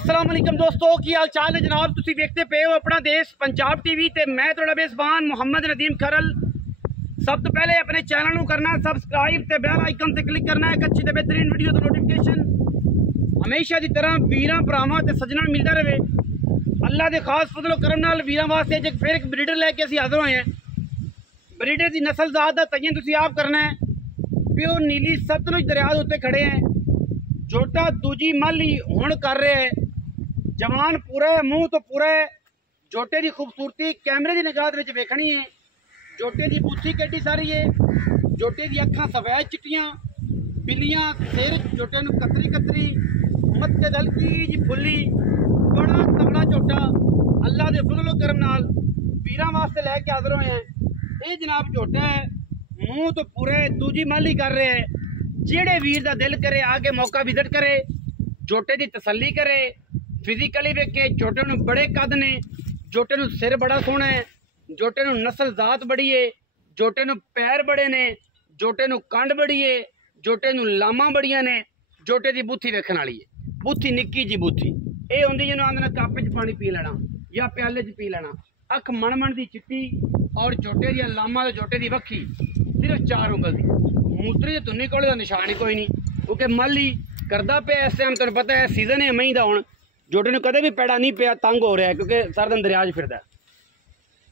अस्सलाम वालेकुम दोस्तों की हाल चाल है जनाब। तुसी देखते पे हो अपना देश पंजाब टीवी ते मैं थोड़ा बेज़बान मोहम्मद नदीम खरल। सब तो पहले अपने चैनल को करना सबसक्राइब ते बेल आइकन ते क्लिक करना है। एक अच्छी ते बेहतरीन वीडियो तो नोटिफिकेशन हमेशा की तरह वीरां भरावां ते सज्जनां मिलता रहे। अल्लाह के खास फजलो करम नाल वीरां वास्ते अज फिर एक ब्रीडर लैके असीं हाज़र होए हैं। ब्रीडर की नस्ल ज़ात का तयन तुसीं आप करना है। प्यो नीली सतलुज दरिया के उत्ते खड़े हैं। जोटा दूजी मल ही हुण कर रहे है। जवान पूरा है, मुंह तो पूरा है। जोटे की खूबसूरती कैमरे की निगाह विच वेखनी है। जोटे की बूथी केडी सारी है। जोटे की अखां सफेद चिट्टियां, बिल्लियां सिर जोटे नूं कतरी कतरी, मत्थे हल्की जी फुल्ली, बड़ा तगड़ा झोटा अल्लाह के फजलो करम नाल वीरां वास्ते लैके हाज़र होए हैं। ये जनाब झोटा है, मुंह तो पूरे दूजी मल ही कर रहे हैं। जेड़े वीर का दिल करे आके मौका विजिट करे, जोटे की तसल्ली करे, फिजिकली वेखे। जोटे नूं बड़े कद ने, जोटे नूं सिर बड़ा सोहना है, जोटे नूं नस्ल जात बड़ी है, जोटे नूं पैर बड़े ने, जोटे नूं कंड बड़ी है, जोटे नूं लामा बड़ियां ने। जोटे की बूथी वेखण वाली है, बूथी निक्की जी बूथी। ये होंदी जिन्होंने आंदे ने कप च पानी पी लेना या प्याले च पी लेना। अख मण की चिट्टी और जोटे दी लामा ते जोटे की वक्खी सिर्फ 4 उंगल की। मूत्री ते तुन्नी कोले दा निशान ही कोई नहीं, क्योंकि मल ही करदा पे। इस टाइम तुहानूं पता है सीजन है मई दा। हुण जोटे नूं कदे भी पैड़ा नहीं पिया, तंग हो रहा है क्योंकि सारा दिन दरिया च फिरदा।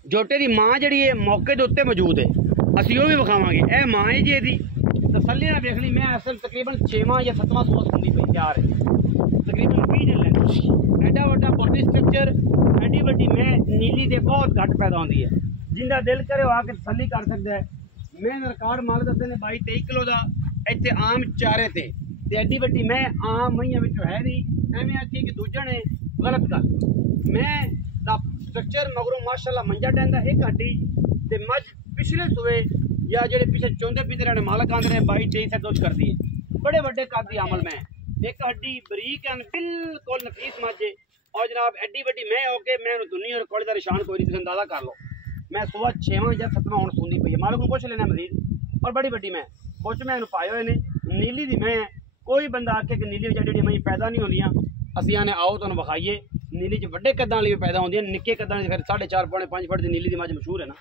जोटे की माँ जिहड़ी है मौके के उत्ते मौजूद है, असीं ओह भी विखावांगे। यह माँ है जी, इहदी तसल्ली नाल वेख ली। मैं इस वक्त तकरीबन 6वां या 7वां सूआ सुनदी पई तैयार है। तकरीबन 20 दिन लैंदी। एडा वड्डा बॉडी स्ट्रक्चर, एडी वड्डी मैं नीली दे बहुत घट पैदा होंदी है। जिंदा दिल करे वो आके तसल्ली कर सकता है। मैं रिकॉर्ड माल दसदे ने 22-23 किलो का इतने आम चारे थे। एड्डी वड्डी मैं आम मईयां विचों है नहीं। एवें आखी कि दूजा ने गलत गल। मैं दा स्ट्रक्चर मगरों माशाअल्लाह मंजा डैंदा एक हड्डी ते मझ पिछले सूए या जेडे पिछले चौंदे पीते ने मालक आंदे ने 22-23 से दुध करदी है। बड़े वड्डे कद दी अमल मैं एक हड्डी बरीक है, बिल्कुल नफीस मझे। और जनाब एड्डी वड्डी मैं होके मैं दुनी और कोले दा निशान कोई नहीं, अंदाजा कर लो। मैं सुबह 6वां या 7वां हुण सुनदी पई है। मालक को पुछ लेना मजीद। और बड़ी वड्डी मैं पुछ मैं पाए हुए ने नीली दी मैं। कोई बंदा आखे कि नीली जी मई पैदा नहीं होंदियां, असीं आने आओ तुहानूं विखाइए। नीली च वड्डे कद्दां वाली भी पैदा होंदियां, निक्के कद्दां फिर 4.5-5 फुट की नीली दी मझ मशहूर है ना।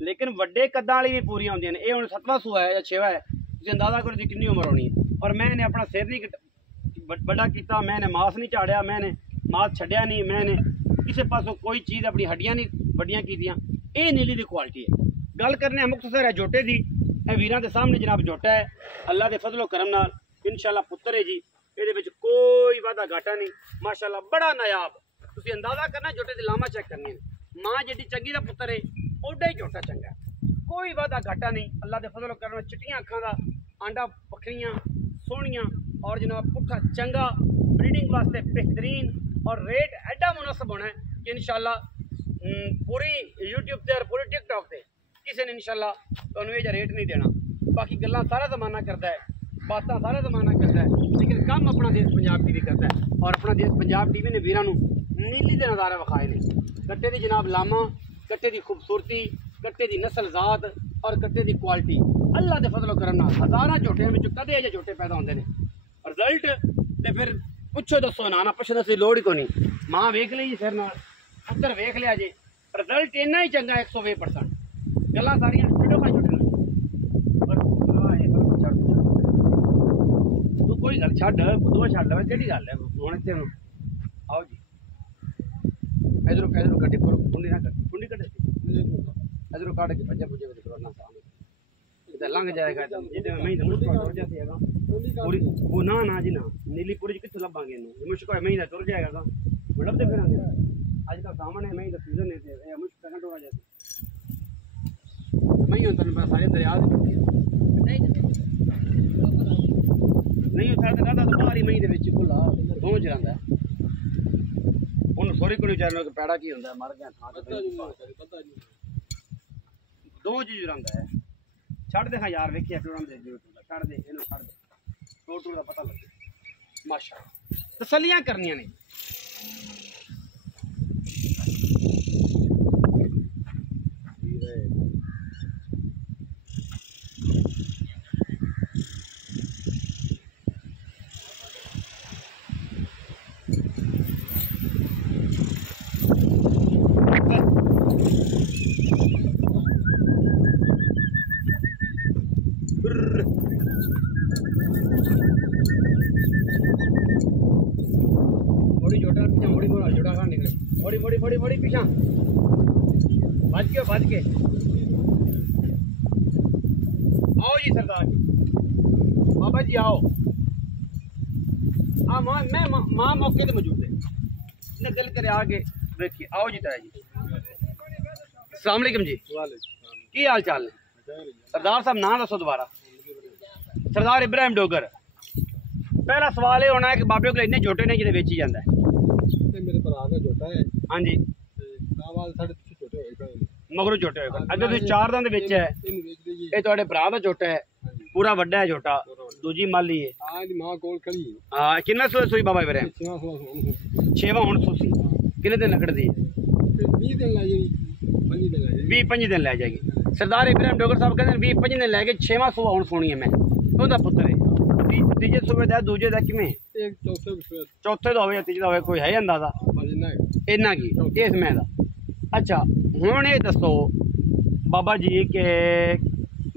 लेकिन वड्डे कद्दां वाली भी पूरी होंदियां ने। ये हुण 7वां सूआ है या 6वां है, तुसीं अंदाजा करो दी कितनी उम्र होनी है। और मैंने अपना सिर नहीं बड़ा किया, मैंने मास नहीं झाड़िया, मैंने मास छड्डिया नहीं, मैंने किसी पासों कोई चीज़ अपनी हड्डियां नहीं वड्डियां कीतियां। ये नीली की क्वालिटी है। गल करने मुख्तसर है जोटे की। वीरां के सामने जनाब जोटा है, अल्लाह के फजलो करम नाल इंशाअल्लाह पुत्र है जी। ये कोई वादा घाटा नहीं, माशाअल्लाह बड़ा नायाब। तुसीं अंदाजा करना, जोटे की लामा चेक करनी है। माँ जिहड़ी चंगी दा पुत्र है ओडा ही जोटा चंगा है। कोई वादा घाटा नहीं, अल्लाह के फजलो करम नाल। चिट्टियां अखां दा, आंडा पखरियां सोहणियां और जनाब पुट्ठा चंगा, ब्रीडिंग वास्ते बेहतरीन। और रेट एडा मुनासिब होना है कि इंशाअल्लाह पूरी यूट्यूब से और पूरी टिकटॉक से किसी ने इंशाअल्लाह तुहानूं ये रेट नहीं देना। बाकी गल्लां सारा जमाना करता है, बातां सारा जमाना करता है, लेकिन काम अपना देश पंजाब टीवी करता है। और अपना देश पंजाब टीवी ने वीरां नूं नीली के नज़ारे विखाए ने। कट्टे की जनाब लामा, कट्टे की खूबसूरती, कट्टे की नस्ल जात और कट्टे की क्वालिटी अल्लाह के फजलो करम नाल हज़ारां झोटियां विच कदे अजे झोटे पैदा होंदे ने। रिजल्ट ते फिर पुछो दसो ना पुछने की लोड़ ही कोई नहीं। माँ वेख ली जी सिर नाल, पुत्र वेख लिया जी, रिजल्ट इन्ना ही चंगा 120%। गल्लां सारियां छड्डो भाई छोटे तू कोई गल छड्ड, बुद्धू छड्ड लवे केड़ी गल है। हुण इत्थे आओ जी, इधरों कड्डी कुंडी ना कड्डी, कुंडी कड्डी इधरों कट के भज्जे भुजे विच करना सामने इधर लंघ जाएगा। जिदे मई दा मुश्क टुर जाती है पूरी वो ना जी ना नीली पूरी कित्थे लभांगे इनू। मुश्क है मई दा टुर जाएगा लभदे फिरांगे। आजकल सामने मई का सीजन है, ये मुश्क कहां टुरा जाती मई होता है। सारे दरिया नहीं होता तो बाहर ही मई के विच खुला दोनों च रहिंदा है। उन्होंने सोरी को विचार पैड़ा की होंदा मर गया थां ते दो चीज रहिंदा है। छड़ दे यार वेखिया टुरन दे छड़ दे इनू छड़ दे टोटू का पता लगे। माशाअल्लाह तसल्लियां करनियां ने। बड़ी बड़ी बड़ी बड़ी पीछा बच के आओ जी सरदार जी, बाबा जी आओ। हाँ माँ मौके पे मौजूद है, इन्हें दिल करे आके देखिए। आओ जी ताया जी, अस्सलाम वालेकुम जी, की हाल चाल है? सरदार साहब नाम दसो दोबारा। सरदार इब्राहिम डोगर। पहला सवाल ये होना है कि बाबे को इन्ने झोटे ने जिहदे वेची जांदा है। मेरे भरा दा झोटा है। हाँ जी, नाल साढ़े छोटे होए गए मगरों झोटे होए। अगर तुसीं चार दंद विच है, इन वेच देगी। ये तुहाडे भरा दा झोटा है, पूरा वड्डा है झोटा, दूजी माली है। आज मां कोल खड़ी हाँ, किन्ना सूई बाबा इब्राहिम? 6वां हुण सूसी। किन्ने दिन लगड़दी है? 20 दिन लै जाएगी, 5 दिन लै जाएगी। 20-25 दिन लै जाएगी। सरदार इब्राहिम डोगर साहब कहते 20-25 दिन लैके 6वां सूआ हुण सोनी है। मैं ਉਹਦਾ ਪੁੱਤਰ ਹੈ। ਤੀਜੇ ਸੂਬੇ ਦਾ ਦੂਜੇ ਦਾ ਕਿਵੇਂ? एक ਚੌਥੇ ਦਾ ਹੋਵੇ ਜਾਂ ਤੀਜੇ ਦਾ ਹੋਵੇ, ਕੋਈ ਹੈ ਅੰਦਾਜ਼ਾ? ਇੰਨਾ ਕੀ ਇਸ ਮੈਂ ਦਾ। ਅੱਛਾ ਹੁਣ ਇਹ ਦੱਸੋ ਬਾਬਾ ਜੀ ਕਿ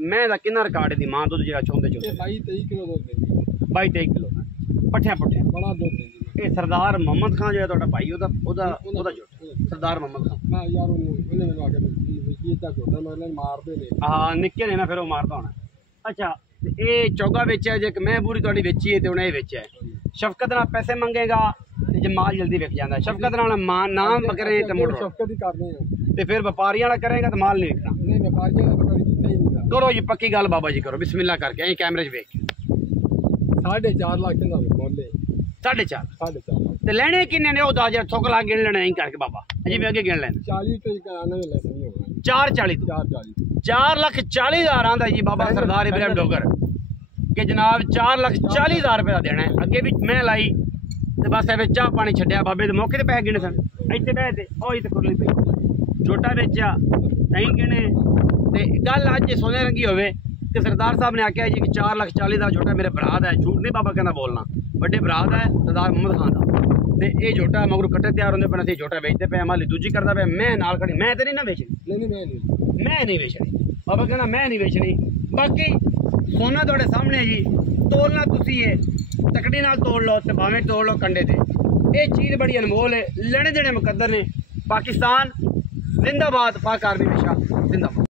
ਮੈਂ ਦਾ ਕਿੰਨਾ ਰਿਕਾਰਡ ਦੀ ਮਾਂ ਦੁੱਧ ਜਿਹੜਾ ਚੋਂਦੇ 22-23 ਕਿਲੋ ਦੁੱਧ ਦਿੰਦੀ। 22-23 ਕਿਲੋ ਪੱਠਿਆਂ ਬੜਾ ਦੁੱਧ ਦਿੰਦੀ। ਇਹ ਸਰਦਾਰ ਮੁਹੰਮਦ ਖਾਨ ਜਿਹੜਾ ਤੁਹਾਡਾ ਭਾਈ ਉਹਦਾ ਜੋਟ ਸਰਦਾਰ ਮੁਹੰਮਦ ਖਾਨ। ਮੈਂ ਯਾਰ ਉਹਨੇ ਮੈਨੂੰ ਆ ਕੇ ਕੀ ਤਾਂ ਝੋਟਾ ਮੈਨੂੰ ਮਾਰਦੇ ਨੇ। ਹਾਂ ਨਿੱਕੇ ਨੇ ਨਾ, ਫਿਰ ਉਹ ਮਾਰਦਾ ਹੋਣਾ। ਅੱਛਾ ये चौगा बेचा है, जो मैं पूरी थोड़ी बेची है तो उन्हें बेचा है। शफकत ना पैसे मंगेगा तो माल जल्दी विक जाता है। शफकत ना नाम करे तो मुड़ शफकत ही करने तो फिर व्यापारी वाला करेगा तो माल नहीं विकना। नहीं व्यापारी वाला करो जी पक्की गल बाबा जी करो, बिस्मिल्लाह करके यही कैमरे च वेख। 4.5 लाख का बोले। 4.5 तो लेने किन्ने ने? 10,000 थोक ला गिन लेने नहीं करके बाबा अजी भी आगे गिन लेने। 40 तो कराने में लेना नहीं होगा। 440 4,40,000 आंदा जी बाबा सरदार इब्राहिम डोगर कि जनाब 4,40,000 रुपये का देना है। अगे भी मैं लाई तो बस ए चाह पानी छड्या, बाबे के मौके पैसे गिने सन। इतने बह थे तो खुरली पई झोटा बेचा नहीं गिने। तो गल अज सोने रंगी होवे कि सरदार साहब ने आख्या जी कि 4,40,000 झोटा मेरे भरा दा है। झूठ नहीं बाबा कहना बोलना, बड़े भरा दा है सरदार मुहम्मद खान का। तो ये झोटा मगरू कट्टे तैयार होंगे पे, झोटा बेचते पे, माली दूजी करता पे। मैं नाल खड़ी, मैं तो नहीं ना बेचनी। मैं नहीं बेचनी बाबा कहना, मैं नहीं बेचनी। बाकी सोना थोड़े सामने है जी, तोलना तुसी है, तकड़ी नाल तोड़ लो तो भावें तोड़ लो कंडे ते। ये चीज़ बड़ी अनमोल है, लेने देने मुकद्दर ने। पाकिस्तान जिंदाबाद, पाक आर्मी हमेशा जिंदाबाद।